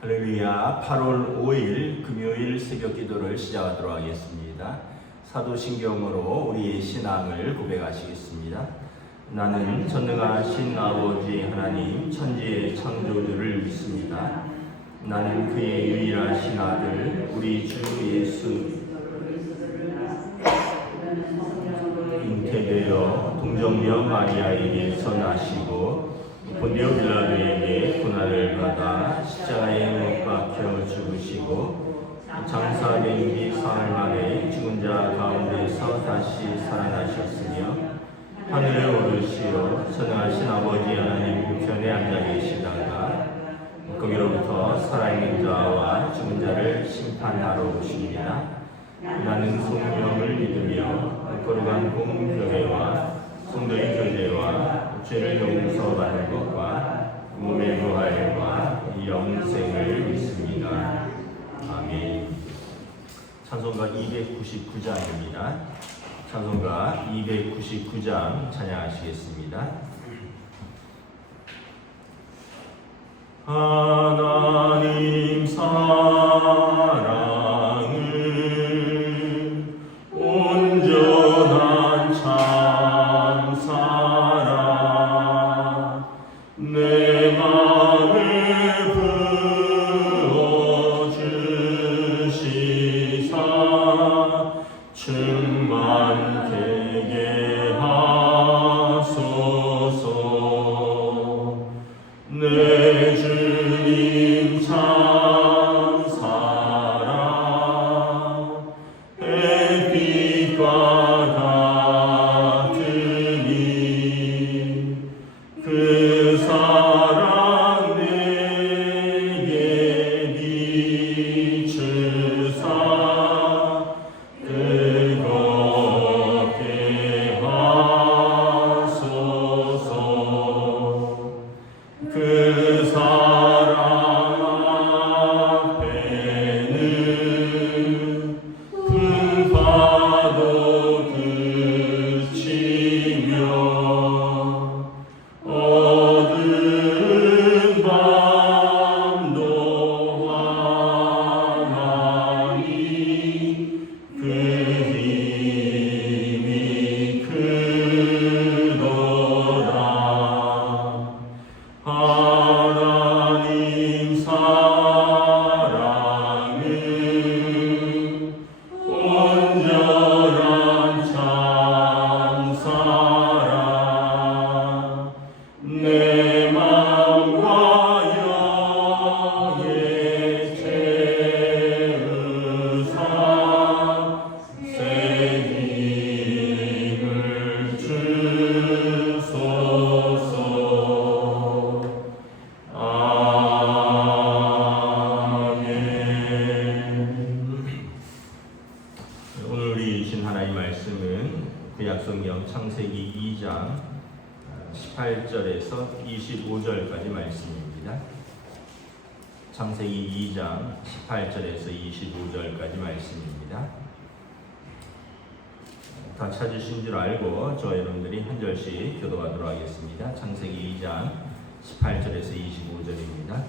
할렐루야. 8월 5일 금요일 새벽 기도를 시작하도록 하겠습니다. 사도신경으로 우리의 신앙을 고백하시겠습니다. 나는 전능하신 아버지 하나님 천지의 창조주를 믿습니다. 나는 그의 유일하신 아들 우리 주 예수 잉태되어 동정녀 마리아에게서 나시고 본디오 빌라도에게 고난을 받아 십자가에 못 박혀 죽으시고 장사된 뒤 사흘 만에 죽은 자 가운데서 다시 살아나셨으며 하늘에 오르시어 전능하신 아버지 하나님 우편에 앉아 계시다가 거기로부터 살아있는 자와 죽은 자를 심판하러 오십니다. 나는 성령을 믿으며 거룩한 공교회와 성도의 교제와 죄를 용서받는 것과 몸의 부활과 영생을 믿습니다. 아멘. 찬송가 299장입니다. 찬송가 299장 찬양하시겠습니다. 하나님 사랑은 온전한 참사랑 내 마음을 부어주시사 충만케게 하소서. 내 주님 참사랑 햇빛과 같으니 그 사랑 내게 비추사 뜨겁게 하소서. 그 사랑 앞에는 풍파도 그치며 어두운 밤도 환하니 그 힘이 크도다. 하나님 사랑은 온전한 참사랑 내 마음과 영에 채우사 새 힘을 주소서. 오늘 우리 주신 하나님 말씀은 구약성경 창세기 2장 18절에서 25절까지 말씀입니다. 창세기 2장 18절에서 25절까지 말씀입니다. 다 찾으신 줄 알고 저 여러분들이 한 절씩 교도하도록 하겠습니다. 창세기 2장 18절에서 25절입니다.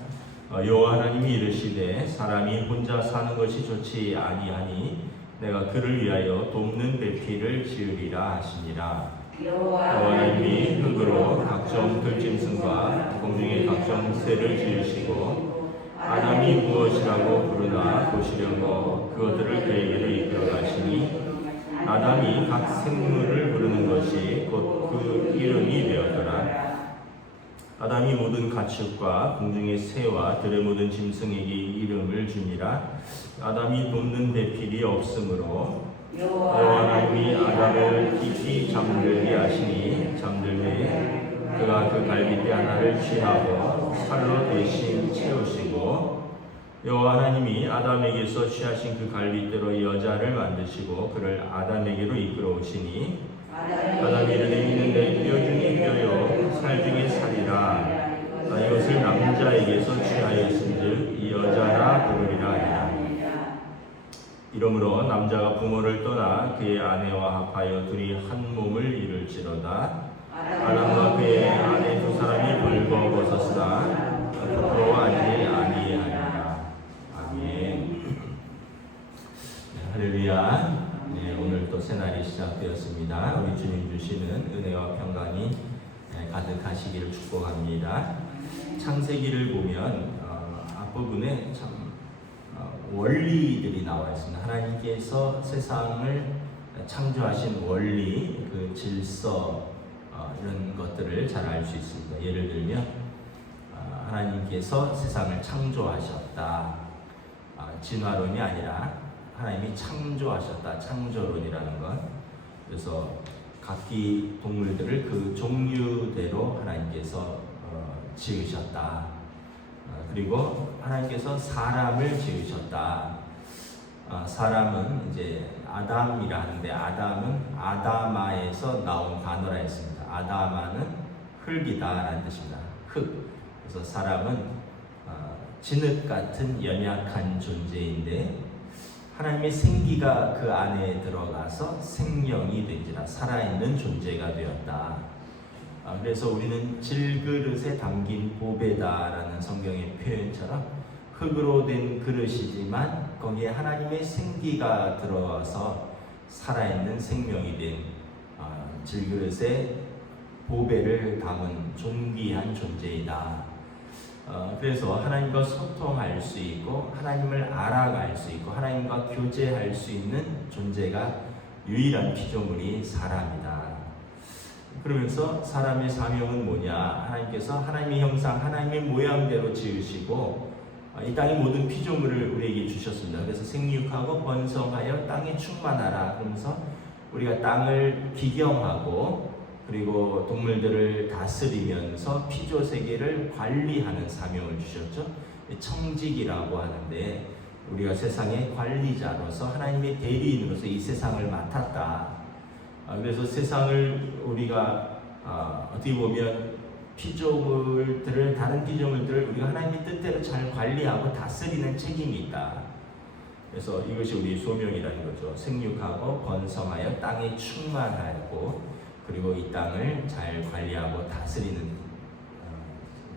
여호와 하나님이 이르시되 사람이 혼자 사는 것이 좋지 아니하니 내가 그를 위하여 돕는 배필을 지으리라 하시니라. 여호와 하나님이 흙으로 각종 들짐승과 공중의 각종 새를 지으시고 아담이 무엇이라고 부르나 보시려고 그것들을 그에게로 이끌어 가시니 아담이 각 생물을 부르는 것이 곧 그 이름이 되었더라. 아담이 모든 가축과 공중의 새와 들에 모든 짐승에게 이름을 주니라. 아담이 돕는 배필이 없으므로 여호와 하나님이 아담을 깊이 잠들게 하시니 잠들매 그가 그 갈빗대 하나를 취하고 살로 대신 채우시고 여호와 하나님이 아담에게서 취하신 그 갈빗대로 여자를 만드시고 그를 아담에게로 이끌어 오시니 아담이 이르되 이는 내 뼈 중에 뼈요 살 중에 살이라. 이것을 남자에게서 취하였은즉 이 여자라 부르리라 하니라. 이러므로 남자가 부모를 떠나 그의 아내와 합하여 둘이 한 몸을 이룰지로다. 아담과 그의 아내 두 사람이 벌거벗었으나 부끄러워하지 아니하니라. 가시기를 축복합니다. 창세기를 보면 앞부분에 참 원리들이 나와 있습니다. 하나님께서 세상을 창조하신 원리, 그 질서 이런 것들을 잘 알 수 있습니다. 예를 들면 하나님께서 세상을 창조하셨다. 진화론이 아니라 하나님이 창조하셨다. 창조론이라는 것. 그래서 각기 동물들을 그 종류대로 하나님께서 지으셨다. 그리고 하나님께서 사람을 지으셨다. 사람은 이제 아담이라 하는데 아담은 아다마에서 나온 단어라 했습니다. 아다마는 흙이다라는 뜻입니다. 흙. 그래서 사람은 진흙 같은 연약한 존재인데 하나님의 생기가 그 안에 들어가서 생명이 된지라 살아있는 존재가 되었다. 그래서 우리는 질그릇에 담긴 보배다라는 성경의 표현처럼 흙으로 된 그릇이지만 거기에 하나님의 생기가 들어와서 살아있는 생명이 된 질그릇에 보배를 담은 존귀한 존재이다. 그래서 하나님과 소통할 수 있고 하나님을 알아갈 수 있고 하나님과 교제할 수 있는 존재가 유일한 피조물이 사람이다. 그러면서 사람의 사명은 뭐냐? 하나님께서 하나님의 형상, 하나님의 모양대로 지으시고 이 땅의 모든 피조물을 우리에게 주셨습니다. 그래서 생육하고 번성하여 땅에 충만하라. 그러면서 우리가 땅을 기경하고 그리고 동물들을 다스리면서 피조 세계를 관리하는 사명을 주셨죠. 청직이라고 하는데 우리가 세상의 관리자로서 하나님의 대리인으로서 이 세상을 맡았다. 그래서 세상을 우리가 어떻게 보면 피조물들을 다른 피조물들을 우리가 하나님의 뜻대로 잘 관리하고 다스리는 책임이 있다. 그래서 이것이 우리의 소명이라는 거죠. 생육하고 번성하여 땅에 충만하고 그리고 이 땅을 잘 관리하고 다스리는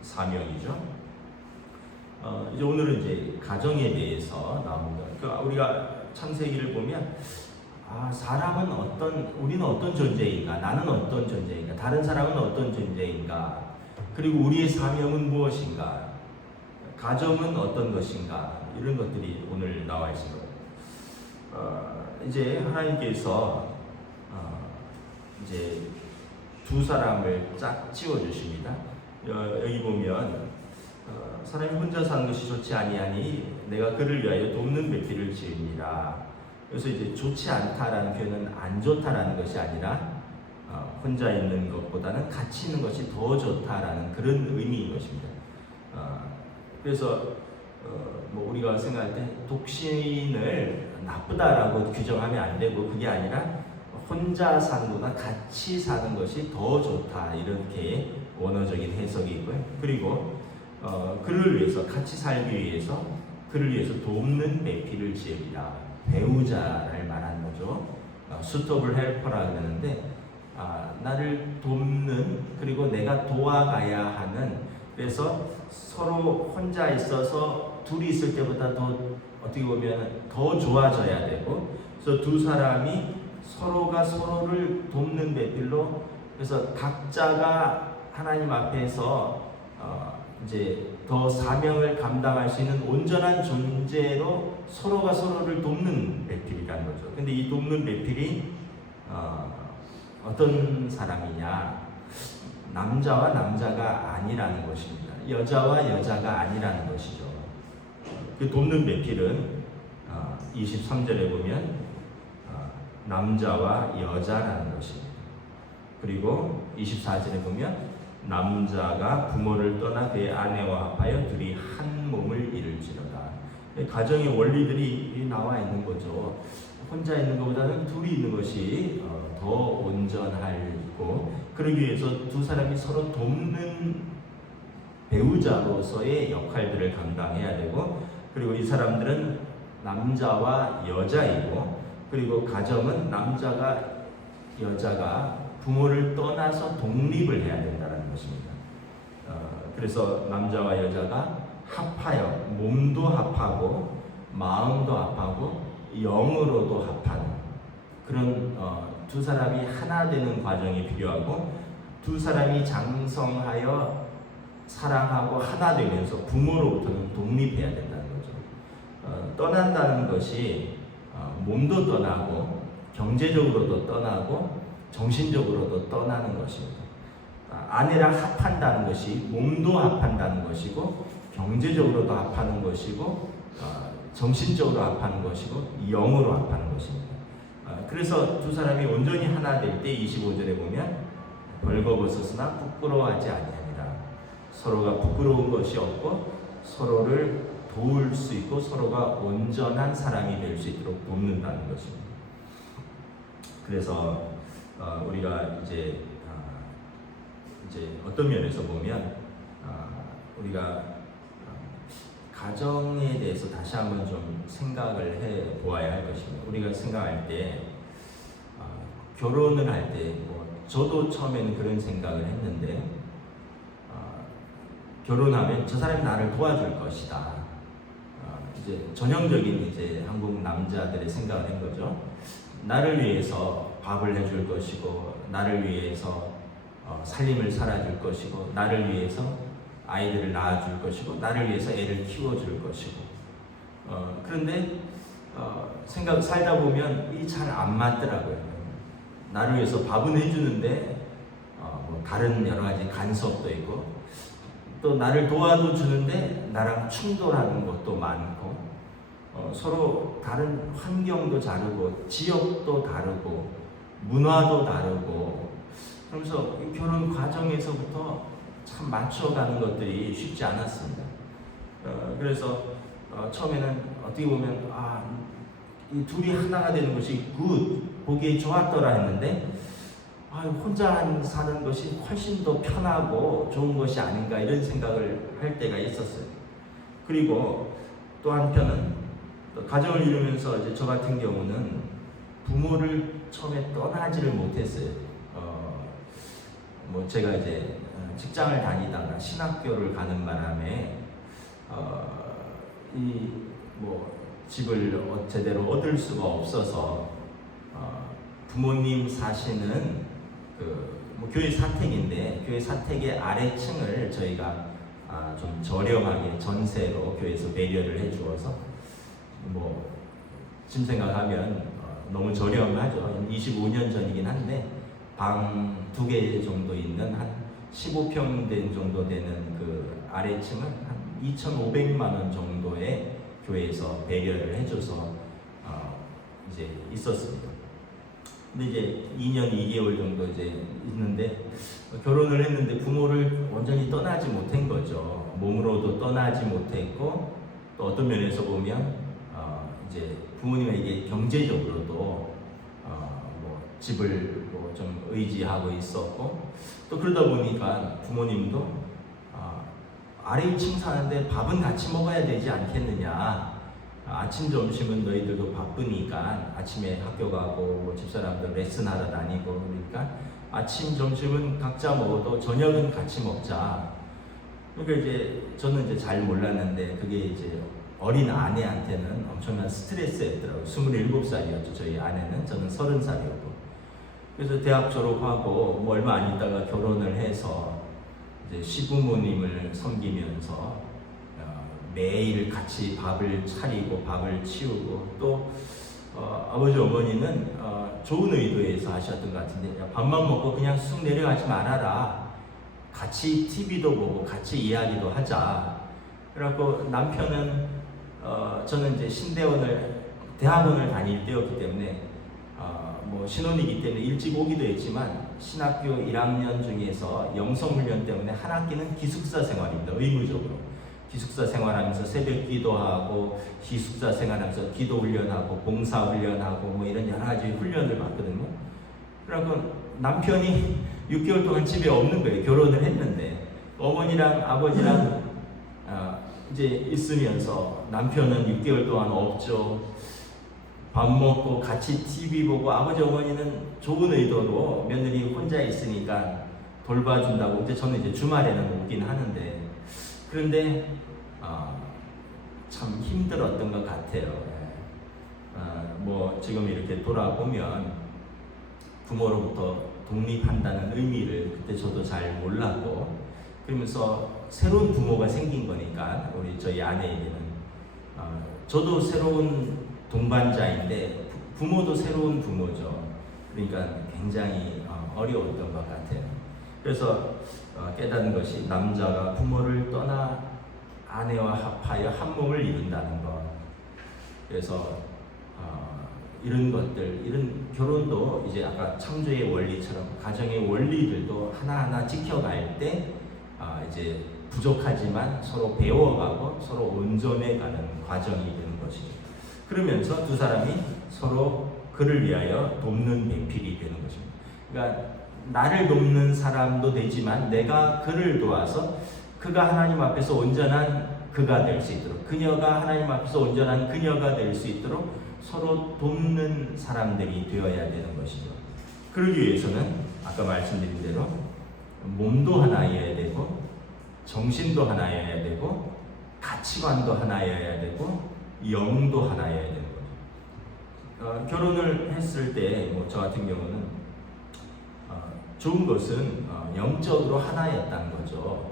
사명이죠. 이제 오늘은 이제 가정에 대해서 나옵니다. 그러니까 우리가 창세기를 보면 우리는 어떤 존재인가? 나는 어떤 존재인가? 다른 사람은 어떤 존재인가? 그리고 우리의 사명은 무엇인가? 가정은 어떤 것인가? 이런 것들이 오늘 나와 있습니다. 이제 하나님께서 이제 두 사람을 짝 지어 주십니다. 여기 보면 사람이 혼자 사는 것이 좋지 아니하니 내가 그를 위하여 돕는 배필을 지으니라. 그래서 이제 좋지 않다라는 표현은 안 좋다라는 것이 아니라 혼자 있는 것보다는 같이 있는 것이 더 좋다라는 그런 의미인 것입니다. 그래서 뭐 우리가 생각할 때 독신을 나쁘다라고 규정하면 안 되고 그게 아니라 혼자 사는 것보다 같이 사는 것이 더 좋다 이렇게 원어적인 해석이 있고요. 그리고 그를 위해서 같이 살기 위해서 그를 위해서 돕는 배필을 지으리라. 배우자를 말하는 거죠. 수터블 헬퍼라 그러는데 나를 돕는 그리고 내가 도와가야 하는 그래서 서로 혼자 있어서 둘이 있을 때보다 더 어떻게 보면 더 좋아져야 되고 그래서 두 사람이 서로가 서로를 돕는 배필로 그래서 각자가 하나님 앞에서 이제 더 사명을 감당할 수 있는 온전한 존재로 서로가 서로를 돕는 배필이라는 거죠. 근데 이 돕는 배필이 어떤 사람이냐? 남자와 남자가 아니라는 것입니다. 여자와 여자가 아니라는 것이죠. 그 돕는 배필은 23절에 보면 남자와 여자라는 것입니다. 그리고 24절에 보면 남자가 부모를 떠나 그의 아내와 합하여 둘이 한 몸을 이룰지로다. 가정의 원리들이 나와 있는 거죠. 혼자 있는 것보다는 둘이 있는 것이 더 온전하고 그러기 위해서 두 사람이 서로 돕는 배우자로서의 역할들을 감당해야 되고 그리고 이 사람들은 남자와 여자이고 그리고 가정은 남자가 여자가 부모를 떠나서 독립을 해야 된다는 것입니다. 그래서 남자와 여자가 합하여 몸도 합하고 마음도 합하고 영으로도 합하는 그런 두 사람이 하나 되는 과정이 필요하고 두 사람이 장성하여 사랑하고 하나 되면서 부모로부터는 독립해야 된다는 거죠. 떠난다는 것이 몸도 떠나고 경제적으로도 떠나고 정신적으로도 떠나는 것입니다. 아내랑 합한다는 것이 몸도 합한다는 것이고 경제적으로도 합하는 것이고 정신적으로 합하는 것이고 영으로 합하는 것입니다. 그래서 두 사람이 온전히 하나 될 때 25절에 보면 벌거벗었으나 부끄러워하지 아니하니라. 서로가 부끄러운 것이 없고 서로를 도울 수 있고 서로가 온전한 사람이 될 수 있도록 돕는다는 것입니다. 그래서 우리가 이제 어떤 면에서 보면 우리가 가정에 대해서 다시 한번 좀 생각을 해 보아야 할 것입니다. 우리가 생각할 때 결혼을 할 때 저도 처음에는 그런 생각을 했는데 결혼하면 저 사람이 나를 도와줄 것이다. 이제 전형적인 이제 한국 남자들의 생각을 한 거죠. 나를 위해서 밥을 해줄 것이고 나를 위해서 살림을 살아줄 것이고 나를 위해서 아이들을 낳아줄 것이고 나를 위해서 애를 키워줄 것이고 그런데 살다 보면 이 잘 안 맞더라고요. 나를 위해서 밥은 해주는데 다른 여러 가지 간섭도 있고 또 나를 도와도 주는데 나랑 충돌하는 것도 많고 서로 다른 환경도 다르고 지역도 다르고 문화도 다르고 그러면서 결혼 과정에서부터 참 맞춰가는 것들이 쉽지 않았습니다. 그래서 처음에는 어떻게 보면 이 둘이 하나가 되는 것이 보기에 좋았더라 했는데 혼자 사는 것이 훨씬 더 편하고 좋은 것이 아닌가 이런 생각을 할 때가 있었어요. 그리고 또 한편은 가정을 이루면서 이제 저 같은 경우는 부모를 처음에 떠나지를 못했어요. 제가 이제 직장을 다니다가 신학교를 가는 바람에 집을 제대로 얻을 수가 없어서 부모님 사시는 교회 사택인데 교회 사택의 아래층을 저희가 좀 저렴하게 전세로 교회에서 배려를 해주어서 지금 생각하면 너무 저렴하죠. 25년 전이긴 한데 방 2개 정도 있는 한 15평 된 정도 되는 그 아래층은 한 2,500만 원 정도의 교회에서 배려를 해줘서 이제 있었습니다. 근데 이제 2년 2개월 정도 이제 있는데 결혼을 했는데 부모를 완전히 떠나지 못한 거죠. 몸으로도 떠나지 못했고 또 어떤 면에서 보면 이제 부모님에게 경제적으로도 집을 좀 의지하고 있었고 또 그러다 보니까 부모님도 아래층 사는데 밥은 같이 먹어야 되지 않겠느냐. 아침 점심은 너희들도 바쁘니까 아침에 학교 가고 집사람들 레슨하러 다니고 그러니까 아침 점심은 각자 먹어도 저녁은 같이 먹자. 그러니까 이제 저는 이제 잘 몰랐는데 그게 이제 어린 아내한테는 엄청난 스트레스였더라고요. 27살이었죠 저희 아내는. 저는 30살이었고 그래서 대학 졸업하고 얼마 안 있다가 결혼을 해서 이제 시부모님을 섬기면서 매일 같이 밥을 차리고 밥을 치우고 또 아버지 어머니는 좋은 의도에서 하셨던 것 같은데 밥만 먹고 그냥 쑥 내려가지 말아라. 같이 TV도 보고 같이 이야기도 하자. 그래갖고 남편은 저는 이제 대학원을 다닐 때였기 때문에 신혼이기 때문에 일찍 오기도 했지만 신학교 1학년 중에서 영성훈련 때문에 한 학기는 기숙사 생활입니다. 의무적으로 기숙사 생활하면서 새벽 기도하고 기숙사 생활하면서 기도 훈련하고 봉사 훈련하고 이런 여러 가지 훈련을 받거든요. 그러고 남편이 6개월 동안 집에 없는 거예요. 결혼을 했는데 어머니랑 아버지랑 이제 있으면서 남편은 6개월 동안 없죠. 밥 먹고 같이 TV 보고 아버지 어머니는 좋은 의도로 며느리 혼자 있으니까 돌봐준다고 이제 저는 이제 주말에는 오긴 하는데 그런데 참 힘들었던 것 같아요. 지금 이렇게 돌아보면 부모로부터 독립한다는 의미를 그때 저도 잘 몰랐고, 그러면서 새로운 부모가 생긴 거니까 우리 저희 아내에게는 저도 새로운 동반자인데 부모도 새로운 부모죠. 그러니까 굉장히 어려웠던 것 같아요. 그래서 깨닫는 것이 남자가 부모를 떠나 아내와 합하여 한 몸을 이룬다는 것. 그래서 이런 것들, 이런 결혼도 이제 아까 창조의 원리처럼 가정의 원리들도 하나하나 지켜갈 때 이제 부족하지만 서로 배워가고 서로 온전해가는 과정이 되는 것이죠. 그러면서 두 사람이 서로 그를 위하여 돕는 배필이 되는 것입니다. 그러니까 나를 돕는 사람도 되지만 내가 그를 도와서 그가 하나님 앞에서 온전한 그가 될 수 있도록, 그녀가 하나님 앞에서 온전한 그녀가 될 수 있도록 서로 돕는 사람들이 되어야 되는 것이죠. 그러기 위해서는 아까 말씀드린 대로 몸도 하나여야 되고 정신도 하나여야 되고 가치관도 하나여야 되고 영도 하나여야 되는 거죠. 결혼을 했을 때 저 같은 경우는 좋은 것은 영적으로 하나였다는 거죠.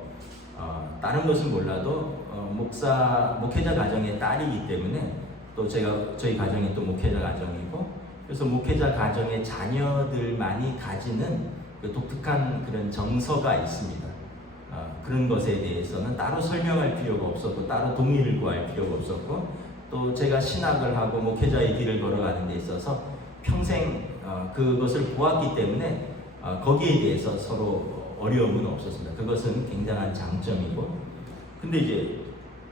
다른 것은 몰라도 목회자 가정의 딸이기 때문에 또 저희 가정이 또 목회자 가정이고, 그래서 목회자 가정의 자녀들만이 가지는 그 독특한 그런 정서가 있습니다. 그런 것에 대해서는 따로 설명할 필요가 없었고 따로 동의를 구할 필요가 없었고, 또 제가 신학을 하고 목회자의 길을 걸어가는 데 있어서 평생 그것을 보았기 때문에 거기에 대해서 서로 어려움은 없었습니다. 그것은 굉장한 장점이고, 근데 이제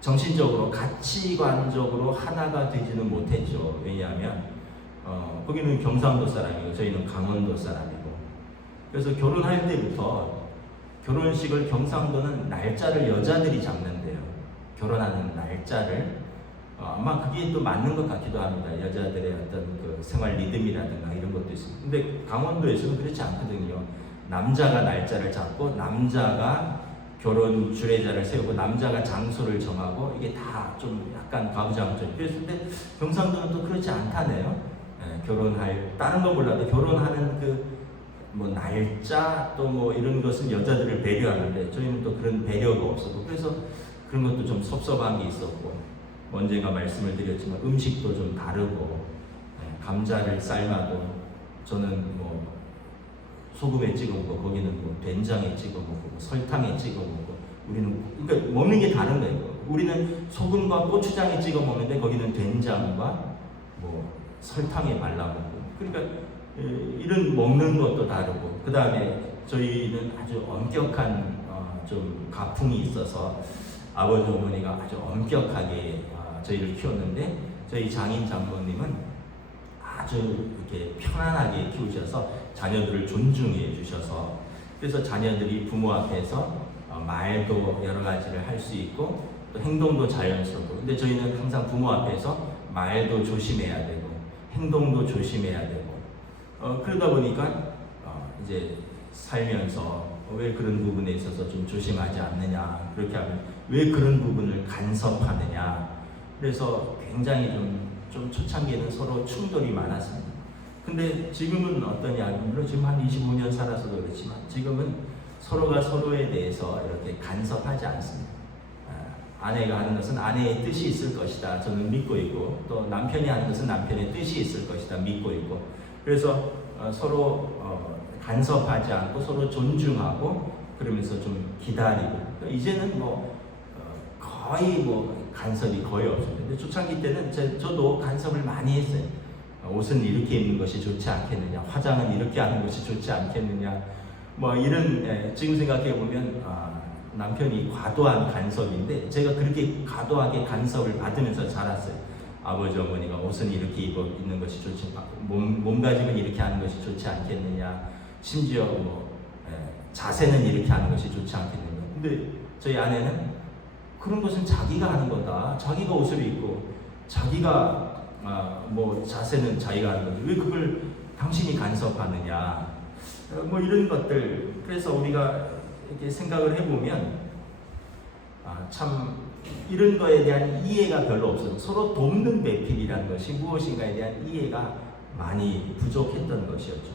정신적으로 가치관적으로 하나가 되지는 못했죠. 왜냐하면 거기는 경상도 사람이고 저희는 강원도 사람이고, 그래서 결혼할 때부터 결혼식을 경상도는 날짜를 여자들이 잡는데요. 결혼하는 날짜를 아마 그게 또 맞는 것 같기도 합니다. 여자들의 어떤 그 생활 리듬이라든가 이런 것도 있습니다. 근데 강원도에서는 그렇지 않거든요. 남자가 날짜를 잡고 남자가 결혼 주례자를 세우고 남자가 장소를 정하고, 이게 다 좀 약간 가부장적. 그랬는데 경상도는 또 그렇지 않다네요. 결혼할 다른 거 몰라도 결혼하는 그 뭐 날짜 또 뭐 이런 것은 여자들을 배려하는데 저희는 또 그런 배려가 없었고, 그래서 그런 것도 좀 섭섭한 게 있었고, 언젠가 말씀을 드렸지만 음식도 좀 다르고, 감자를 삶아도 저는 뭐 소금에 찍어 먹고 거기는 뭐 된장에 찍어 먹고 설탕에 찍어 먹고, 우리는 그러니까 먹는 게 다른 거예요. 우리는 소금과 고추장에 찍어 먹는데 거기는 된장과 뭐 설탕에 발라 먹고, 그러니까 이런 먹는 것도 다르고, 그 다음에 저희는 아주 엄격한 좀 가풍이 있어서 아버지 어머니가 아주 엄격하게 저희를 키웠는데, 저희 장인 장모님은 아주 이렇게 편안하게 키우셔서 자녀들을 존중해 주셔서, 그래서 자녀들이 부모 앞에서 말도 여러 가지를 할 수 있고 또 행동도 자연스럽고, 근데 저희는 항상 부모 앞에서 말도 조심해야 되고 행동도 조심해야 되고, 그러다 보니까 이제 살면서 왜 그런 부분에 있어서 좀 조심하지 않느냐, 그렇게 하면 왜 그런 부분을 간섭하느냐, 그래서 굉장히 좀 초창기에는 서로 충돌이 많았습니다. 근데 지금은 어떠냐, 물론 지금 한 25년 살아서도 그렇지만 지금은 서로가 서로에 대해서 이렇게 간섭하지 않습니다. 아내가 하는 것은 아내의 뜻이 있을 것이다 저는 믿고 있고, 또 남편이 하는 것은 남편의 뜻이 있을 것이다 믿고 있고, 그래서 서로 간섭하지 않고 서로 존중하고 그러면서 좀 기다리고, 이제는 뭐 거의 뭐 간섭이 거의 없습니다. 근데 초창기 때는 저도 간섭을 많이 했어요. 옷은 이렇게 입는 것이 좋지 않겠느냐, 화장은 이렇게 하는 것이 좋지 않겠느냐, 뭐 이런, 지금 생각해 보면 남편이 과도한 간섭인데 제가 그렇게 과도하게 간섭을 받으면서 자랐어요. 아버지 어머니가 옷은 이렇게 입는 것이 좋지, 몸가짐은 이렇게 하는 것이 좋지 않겠느냐, 심지어 뭐 자세는 이렇게 하는 것이 좋지 않겠느냐. 근데 저희 아내는 그런 것은 자기가 하는 거다, 자기가 옷을 입고 자기가 뭐 자세는 자기가 하는 거지 왜 그걸 당신이 간섭하느냐, 뭐 이런 것들. 그래서 우리가 이렇게 생각을 해보면 참 이런 거에 대한 이해가 별로 없어요. 서로 돕는 배필이라는 것이 무엇인가에 대한 이해가 많이 부족했던 것이었죠.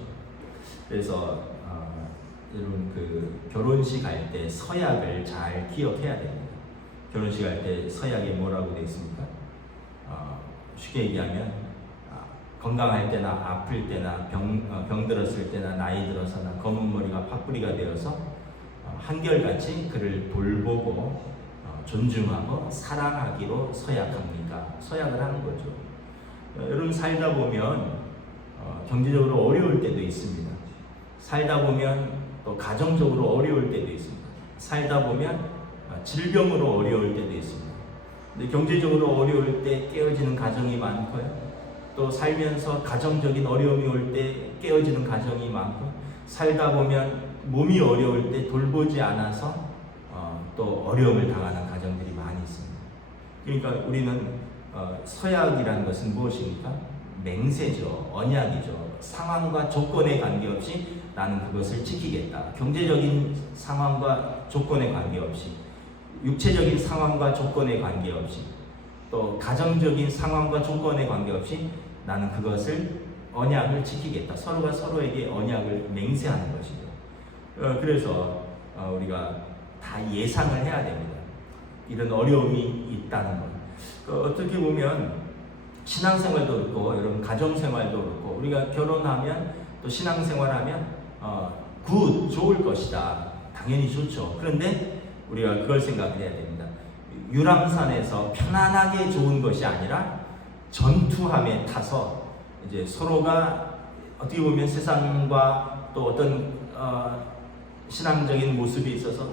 그래서 여러분 그 결혼식 할 때 서약을 잘 기억해야 됩니다. 결혼식 할 때 서약에 뭐라고 되어 있습니까? 쉽게 얘기하면 건강할 때나 아플 때나 병 들었을 때나 나이 들어서나 검은 머리가 팥뿌리가 되어서 한결같이 그를 돌보고 존중하고 사랑하기로 서약합니까? 서약을 하는 거죠. 여러분 살다 보면 경제적으로 어려울 때도 있습니다. 살다 보면 또 가정적으로 어려울 때도 있습니다. 살다 보면 질병으로 어려울 때도 있습니다. 근데 경제적으로 어려울 때 깨어지는 가정이 많고요. 또 살면서 가정적인 어려움이 올 때 깨어지는 가정이 많고, 살다 보면 몸이 어려울 때 돌보지 않아서 또 어려움을 당하는 가정들이 많이 있습니다. 그러니까 우리는 서약이라는 것은 무엇입니까? 맹세죠. 언약이죠. 상황과 조건에 관계없이 나는 그것을 지키겠다. 경제적인 상황과 조건에 관계없이, 육체적인 상황과 조건에 관계없이, 또 가정적인 상황과 조건에 관계없이 나는 그것을 언약을 지키겠다. 서로가 서로에게 언약을 맹세하는 것이죠. 그래서 우리가 다 예상을 해야 됩니다. 이런 어려움이 있다는 것. 어떻게 보면 신앙생활도 그렇고 여러분 가정생활도 그렇고 우리가 결혼하면 또 신앙생활하면 좋을 것이다. 당연히 좋죠. 그런데 우리가 그걸 생각해야 됩니다. 유람선에서 편안하게 좋은 것이 아니라 전투함에 타서 이제 서로가 어떻게 보면 세상과 또 어떤 신앙적인 모습이 있어서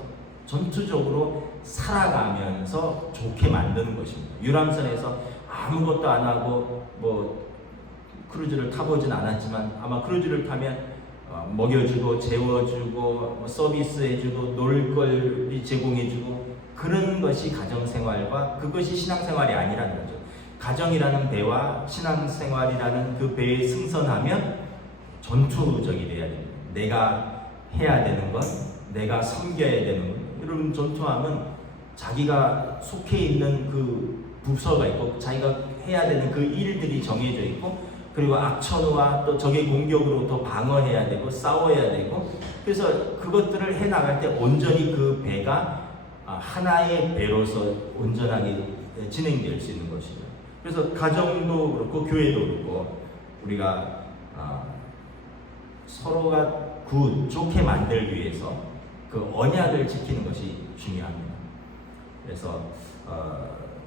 전투적으로 살아가면서 좋게 만드는 것입니다. 유람선에서 아무것도 안 하고 뭐 크루즈를 타보진 않았지만 아마 크루즈를 타면 먹여주고 재워주고 서비스해주고 놀거리 제공해주고 그런 것이 가정생활과 그것이 신앙생활이 아니라는 거죠. 가정이라는 배와 신앙생활이라는 그 배에 승선하면 전투적이 돼야 됩니다. 내가 해야 되는 것, 내가 섬겨야 되는 것. 여러분 전투함은 자기가 속해 있는 그 부서가 있고 자기가 해야 되는 그 일들이 정해져 있고 그리고 악천후와 또 적의 공격으로부터 방어해야 되고 싸워야 되고 그래서 그것들을 해나갈 때 온전히 그 배가 하나의 배로서 온전하게 진행될 수 있는 것이죠. 그래서 가정도 그렇고 교회도 그렇고 우리가 서로가 좋게 만들기 위해서 그 언약을 지키는 것이 중요합니다. 그래서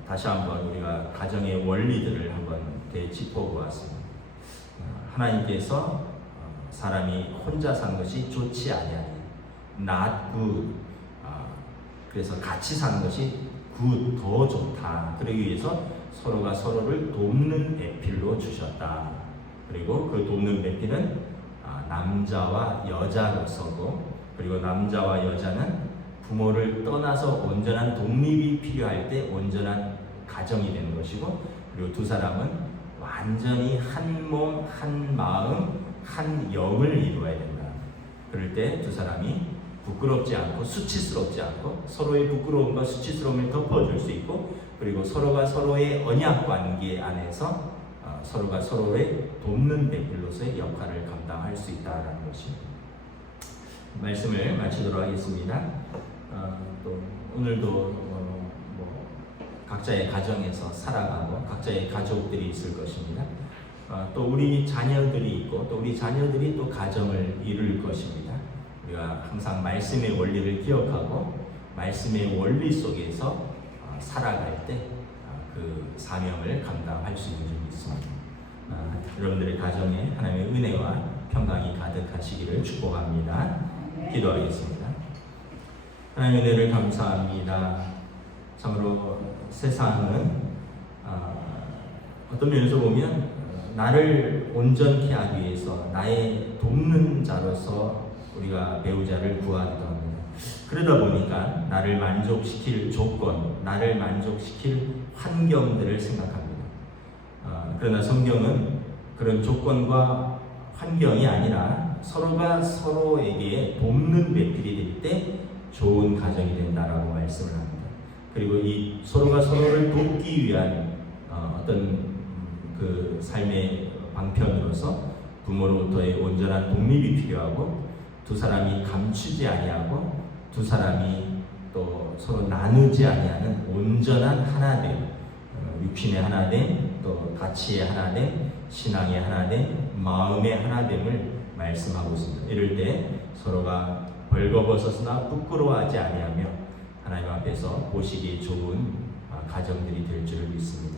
다시 한번 우리가 가정의 원리들을 한번 되짚어보았습니다. 하나님께서 사람이 혼자 사는 것이 좋지 아니하니 not good. 그래서 같이 사는 것이 good, 더 좋다. 그러기 위해서 서로가 서로를 돕는 배필로 주셨다. 그리고 그 돕는 배필은 남자와 여자로서고 그리고 남자와 여자는 부모를 떠나서 온전한 독립이 필요할 때 온전한 가정이 되는 것이고 그리고 두 사람은 완전히 한 몸, 한 마음, 한 영을 이루어야 된다. 그럴 때 두 사람이 부끄럽지 않고 수치스럽지 않고 서로의 부끄러움과 수치스러움을 덮어줄 수 있고 그리고 서로가 서로의 언약 관계 안에서 서로가 서로의 돕는 배필로서의 역할을 감당할 수 있다는 것입니다. 말씀을 마치도록 하겠습니다. 또 오늘도 각자의 가정에서 살아가고 각자의 가족들이 있을 것입니다. 또 우리 자녀들이 있고 또 우리 자녀들이 또 가정을 이룰 것입니다. 우리가 항상 말씀의 원리를 기억하고 말씀의 원리 속에서 살아갈 때 그 사명을 감당할 수 있는 줄 믿습니다. 여러분들의 가정에 하나님의 은혜와 평강이 가득하시기를 축복합니다. 기도하겠습니다. 하나님의 은혜를 감사합니다. 참으로 세상은 어떤 면에서 보면 나를 온전케 하기 위해서 나의 돕는 자로서 우리가 배우자를 구하기도 합니다. 그러다 보니까 나를 만족시킬 조건, 나를 만족시킬 환경들을 생각합니다. 그러나 성경은 그런 조건과 환경이 아니라 서로가 서로에게 돕는 배필이 될 때 좋은 가정이 된다라고 말씀을 합니다. 그리고 이 서로가 서로를 돕기 위한 어떤 그 삶의 방편으로서 부모로부터의 온전한 독립이 필요하고 두 사람이 감추지 아니하고 두 사람이 또 서로 나누지 아니하는 온전한 하나됨, 육신의 하나됨, 또 가치의 하나됨, 신앙의 하나됨, 마음의 하나됨을 말씀하고 있습니다. 이럴 때 서로가 벌거벗었으나 부끄러워하지 아니하며 하나님 앞에서 보시기에 좋은 가정들이 될 줄을 믿습니다.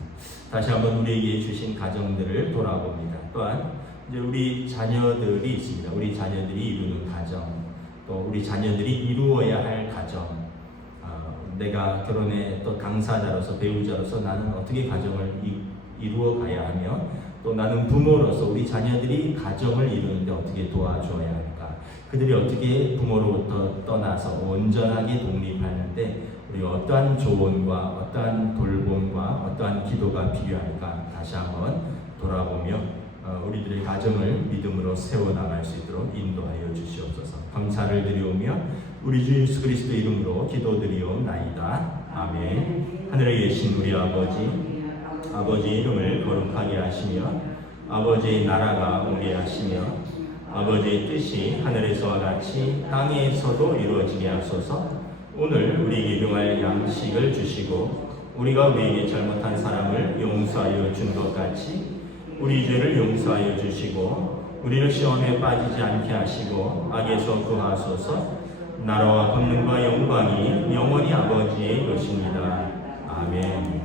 다시 한번 우리에게 주신 가정들을 돌아봅니다. 또한 이제 우리 자녀들이 있습니다. 우리 자녀들이 이루는 가정, 또 우리 자녀들이 이루어야 할 가정. 내가 결혼의 또 당사자로서 배우자로서 나는 어떻게 가정을 이루어 가야 하며 또 나는 부모로서 우리 자녀들이 가정을 이루는데 어떻게 도와줘야 할까? 그들이 어떻게 부모로부터 떠나서 온전하게 독립하는데 우리가 어떠한 조언과 어떠한 돌봄과 어떠한 기도가 필요할까? 다시 한번 돌아보며 우리들의 가정을 믿음으로 세워나갈 수 있도록 인도하여 주시옵소서. 감사를 드리오며 우리 주 예수 그리스도 이름으로 기도드리옵나이다. 아멘. 하늘에 계신 우리 아버지 이름을 거룩하게 하시며 아버지의 나라가 오게 하시며 아버지의 뜻이 하늘에서와 같이 땅에서도 이루어지게 하소서. 오늘 우리에게 일용할 양식을 주시고 우리가 우리에게 잘못한 사람을 용서하여 준 것 같이 우리 죄를 용서하여 주시고 우리를 시험에 빠지지 않게 하시고 악에서 구하소서. 나라와 권능과 영광이 영원히 아버지의 것입니다. 아멘.